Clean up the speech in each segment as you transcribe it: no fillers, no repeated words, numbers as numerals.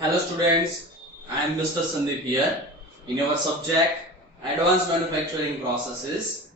Hello students, I am Mr. Sandeep here in our subject Advanced Manufacturing Processes.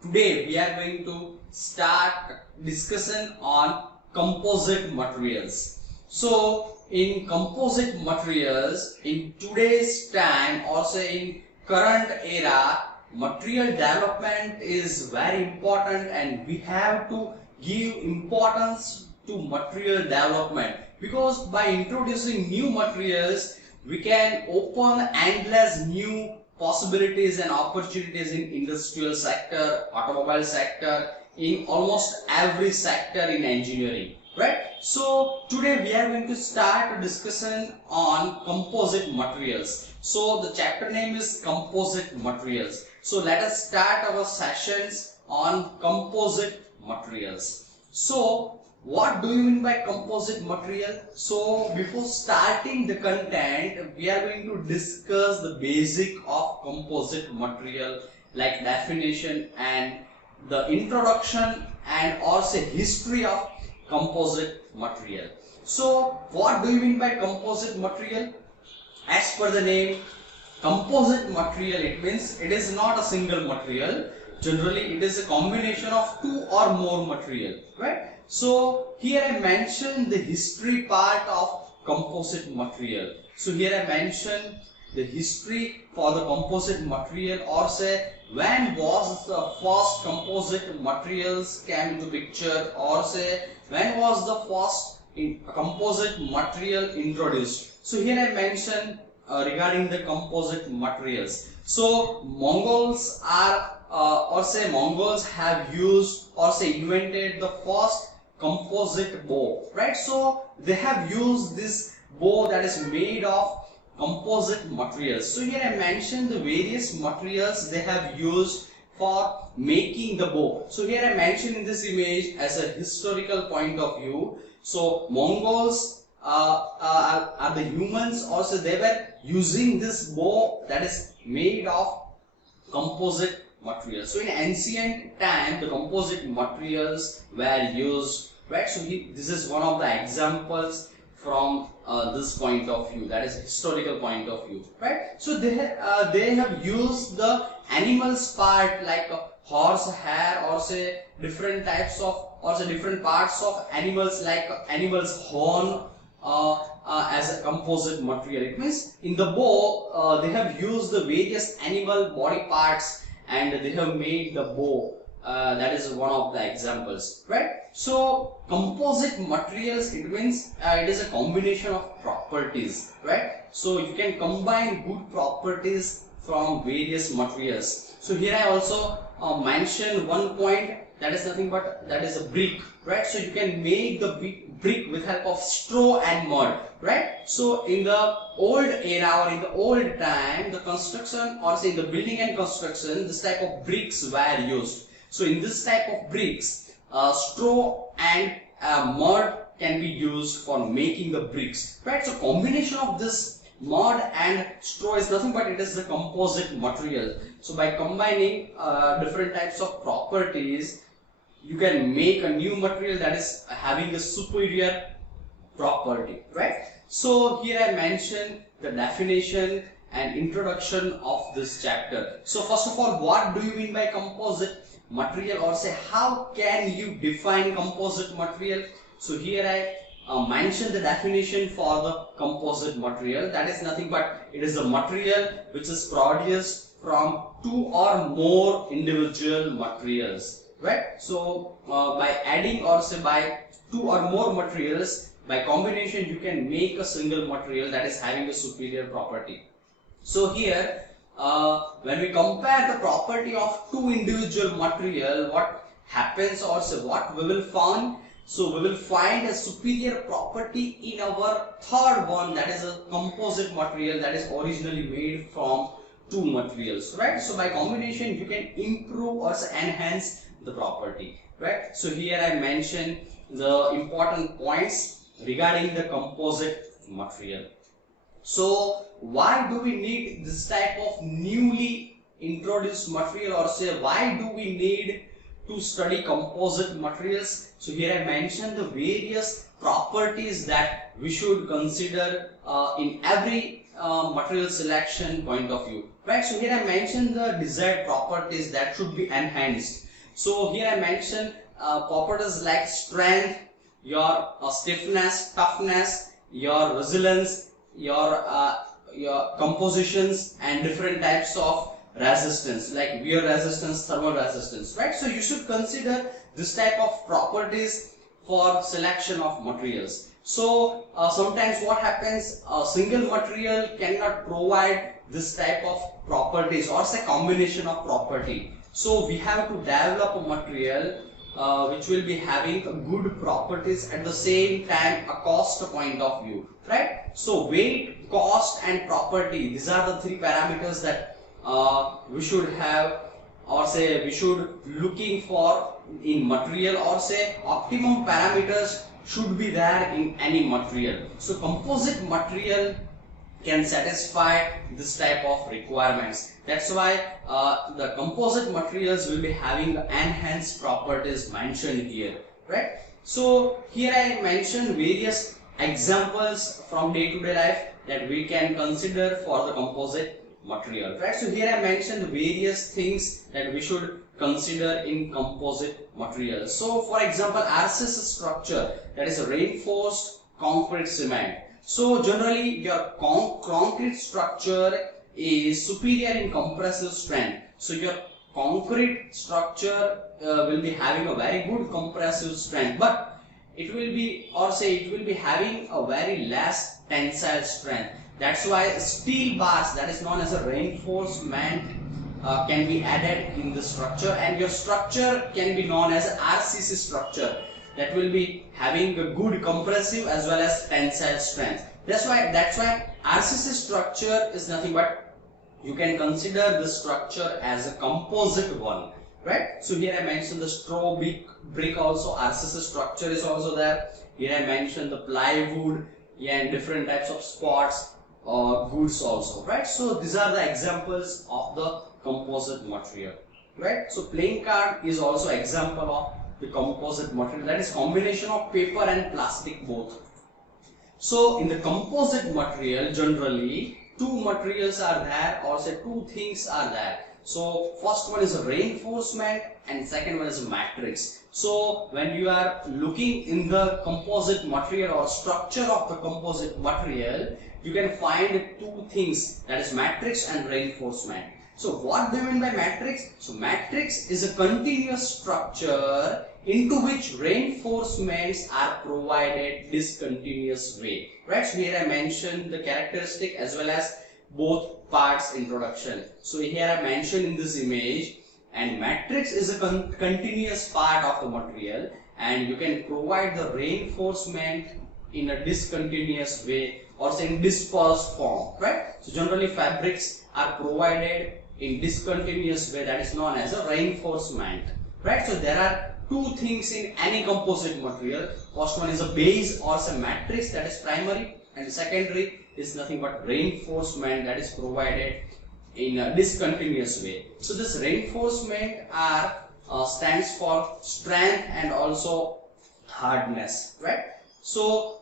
Today we are going to start discussion on composite materials. So in composite materials, in today's time or say in current era, material development is very important and we have to give importance to material development, because by introducing new materials we can open endless new possibilities and opportunities in industrial sector, automobile sector, in almost every sector in engineering, right? So today we are going to start a discussion on composite materials. So the chapter name is composite materials. So let us start our sessions on composite materials. So what do you mean by composite material? So before starting the content, we are going to discuss the basic of composite material, like definition and the introduction and also history of composite material. So what do you mean by composite material? As per the name, composite material, it means it is not a single material. Generally it is a combination of two or more material, right? So here I mentioned the history part of composite material. So here I mentioned the history for the composite material, or say when was the first composite materials came into picture, or say when was the first composite material introduced. So here I mentioned regarding the composite materials. So Mongols are Mongols have used or say invented the first composite bow, right? So they have used this bow that is made of composite materials. So here I mentioned the various materials they have used for making the bow. So here I mentioned in this image as a historical point of view. So Mongols are the humans, also they were using this bow that is made of composite materials. So in ancient time the composite materials were used, right? So this is one of the examples from this point of view, that is historical point of view, right? So they have used the animals part like horse hair, or say different types of, or say different parts of animals like animals horn as a composite material. It means in the bow they have used the various animal body parts and they have made the bow. That is one of the examples, right? So composite materials, it means it is a combination of properties, right? So you can combine good properties from various materials. So here I also mentioned one point, that is nothing but that is a brick, right? So you can make the brick with help of straw and mud, right? So in the old era or in the old time, the construction, or say the building and construction, this type of bricks were used. So in this type of bricks, straw and mud can be used for making the bricks, right? So combination of this mud and straw is nothing but it is the composite material. So by combining different types of properties, you can make a new material that is having a superior property, right? So here I mentioned the definition and introduction of this chapter. So first of all, what do you mean by composite material, or say how can you define composite material? So here I mentioned the definition for the composite material, that is nothing but it is a material which is produced from two or more individual materials, right? So by adding or say by two or more materials, by combination you can make a single material that is having a superior property. So here when we compare the property of two individual material, what happens, or say what we will find? So we will find a superior property in our third one, that is a composite material that is originally made from two materials, right? So by combination you can improve or enhance the property, right? So here I mentioned the important points regarding the composite material. So why do we need this type of newly introduced material, or say why do we need to study composite materials. So here I mentioned the various properties that we should consider in every material selection point of view, right? So here I mentioned the desired properties that should be enhanced. So here I mentioned properties like strength, your stiffness, toughness, your resilience, your compositions, and different types of resistance like wear resistance, thermal resistance, right? So you should consider this type of properties for selection of materials. So sometimes what happens, a single material cannot provide this type of properties or say combination of property. So we have to develop a material which will be having good properties at the same time a cost point of view, right? So weight, cost, and property, these are the three parameters that we should have, or say we should looking for in material, or say optimum parameters should be there in any material. So composite material can satisfy this type of requirements. That's why the composite materials will be having enhanced properties mentioned here, right? So here I mentioned various examples from day-to-day life that we can consider for the composite material, right? So here I mentioned various things that we should consider in composite material. So for example, RCC structure, that is a reinforced concrete cement. So generally your concrete structure is superior in compressive strength. So your concrete structure will be having a very good compressive strength, but it will be, or say it will be having a very less tensile strength. That's why steel bars, that is known as a reinforcement, can be added in the structure, and your structure can be known as RCC structure, that will be having a good compressive as well as tensile strength. That's why RCC structure is nothing but you can consider the structure as a composite one, right? So here I mentioned the straw brick also, RCC structure is also there. Here I mentioned the plywood, and different types of spots goods also, right? So these are the examples of the composite material, right? So playing card is also example of the composite material, that is combination of paper and plastic both. So in the composite material, generally two materials are there, or say two things are there. So first one is a reinforcement and second one is a matrix. So when you are looking in the composite material or structure of the composite material, you can find two things, that is matrix and reinforcement. So what do you mean by matrix? So matrix is a continuous structure into which reinforcements are provided discontinuous way, right? So here I mentioned the characteristic as well as both parts introduction. So here I mentioned in this image, and matrix is a continuous part of the material, and you can provide the reinforcement in a discontinuous way, or say in dispersed form, right? So generally fabrics are provided in discontinuous way, that is known as a reinforcement, right? So there are two things in any composite material. First one is a base or a matrix, that is primary, and secondary is nothing but reinforcement, that is provided in a discontinuous way. So this reinforcement are stands for strength and also hardness, right? So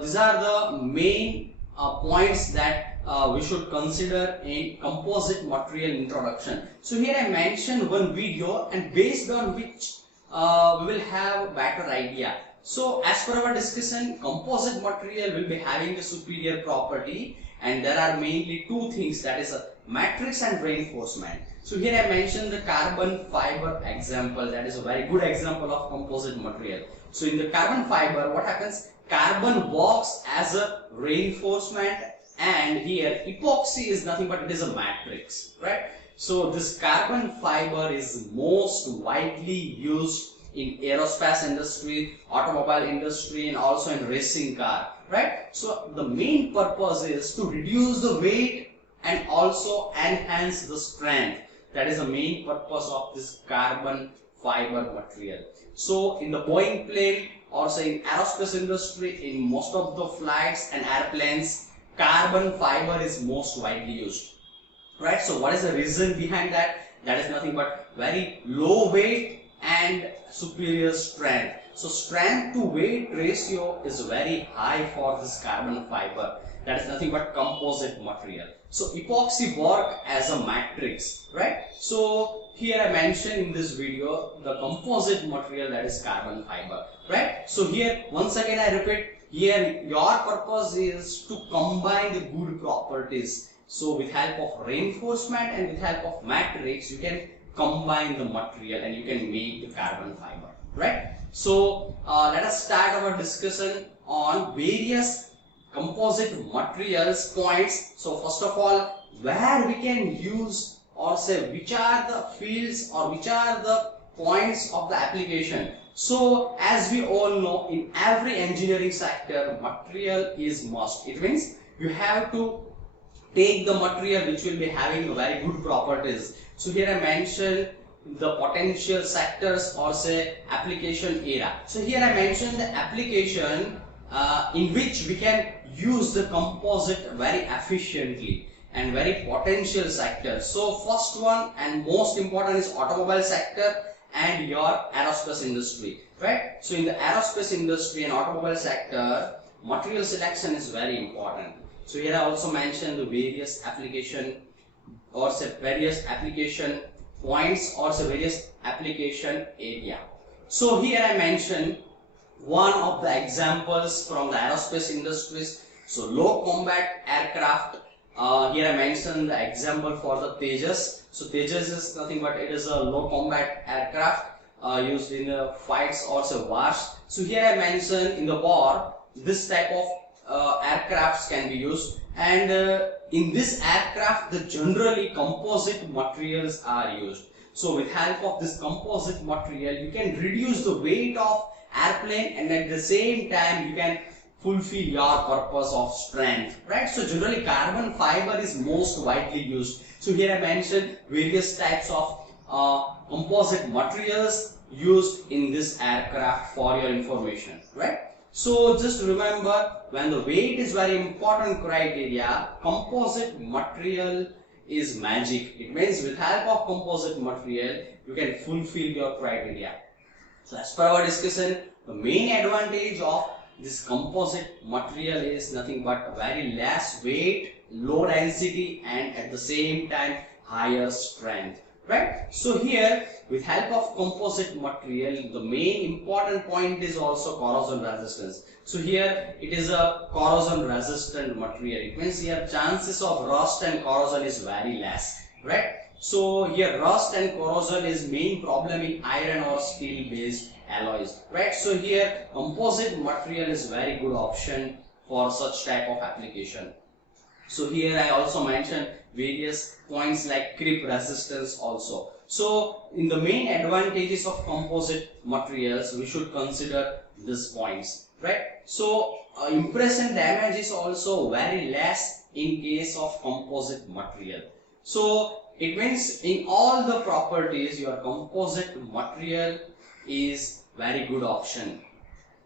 these are the main points that we should consider in composite material introduction. So here I mentioned one video, and based on which we will have a better idea. So as per our discussion, composite material will be having a superior property, and there are mainly two things, that is a matrix and reinforcement. So here I mentioned the carbon fiber example, that is a very good example of composite material. So in the carbon fiber, what happens? Carbon works as a reinforcement, and here epoxy is nothing but it is a matrix, right? So this carbon fiber is most widely used in aerospace industry, automobile industry, and also in racing car, right? So the main purpose is to reduce the weight and also enhance the strength. That is the main purpose of this carbon fiber material. So in the Boeing plane, or say in aerospace industry, in most of the flights and airplanes, carbon fiber is most widely used, right? So what is the reason behind that? That is nothing but very low weight and superior strength. So strength to weight ratio is very high for this carbon fiber. That is nothing but composite material. So epoxy work as a matrix, right? So here I mentioned in this video the composite material, that is carbon fiber, right? So here once again I repeat, here your purpose is to combine the good properties. So with help of reinforcement and with help of matrix, you can combine the material and you can make the carbon fiber, right? So let us start our discussion on various composite materials points. So first of all, where we can use, or say which are the fields or which are the points of the application. So as we all know, in every engineering sector, material is must. It means you have to take the material which will be having very good properties. So here I mentioned the potential sectors or say application area. So here I mentioned the application in which we can use the composite very efficiently and very potential sectors. So first one and most important is automobile sector and your aerospace industry, right? So in the aerospace industry and automobile sector, material selection is very important. So here I also mentioned the various application or say various application points or say various application area. So here I mentioned one of the examples from the aerospace industries. So low combat aircraft. Here I mentioned the example for the Tejas. So Tejas is nothing but it is a low combat aircraft used in fights or say wars. So here I mentioned in the war this type of aircrafts can be used, and in this aircraft the generally composite materials are used. So with help of this composite material you can reduce the weight of airplane and at the same time you can fulfill your purpose of strength, right? So generally carbon fiber is most widely used. So here I mentioned various types of composite materials used in this aircraft for your information, right? So just remember, when the weight is very important criteria, composite material is magic. It means with help of composite material you can fulfill your criteria. So as per our discussion, the main advantage of this composite material is nothing but very less weight, low density and at the same time higher strength, right? So here with help of composite material, the main important point is also corrosion resistance. So here it is a corrosion resistant material. It means here chances of rust and corrosion is very less, right? So here rust and corrosion is main problem in iron or steel based alloys, right? So here composite material is very good option for such type of application. So here I also mentioned various points like creep resistance also. So in the main advantages of composite materials we should consider these points, right? So impression damage is also very less in case of composite material. So it means in all the properties your composite material is very good option.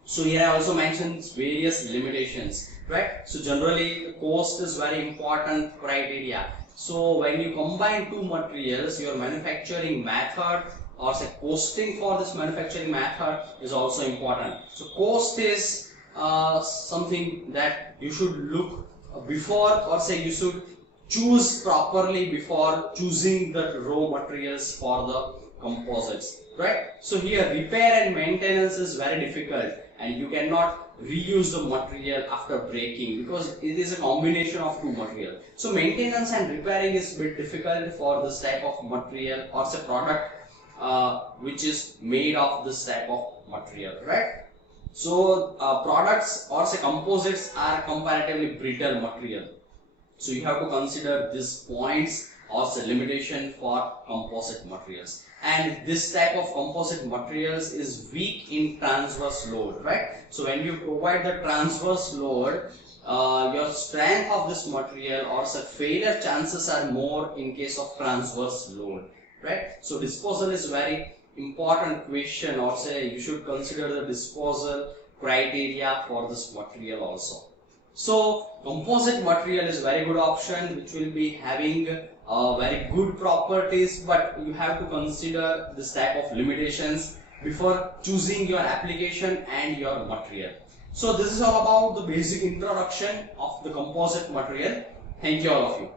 So here I also mentioned various limitations, right? So generally the cost is very important criteria. So when you combine two materials, your manufacturing method or say costing for this manufacturing method is also important. So cost is something that you should look before, or say you should choose properly before choosing the raw materials for the composites, right? So here repair and maintenance is very difficult and you cannot reuse the material after breaking because it is a combination of two materials. So maintenance and repairing is a bit difficult for this type of material or say product which is made of this type of material, right? So products or say composites are comparatively brittle material. So you have to consider these points or say limitation for composite materials. And this type of composite materials is weak in transverse load, right? So when you provide the transverse load, your strength of this material or say failure chances are more in case of transverse load, right? So disposal is very important question, or say you should consider the disposal criteria for this material also. So composite material is very good option which will be having very good properties, but you have to consider this type of limitations before choosing your application and your material. So this is all about the basic introduction of the composite material. Thank you all of you.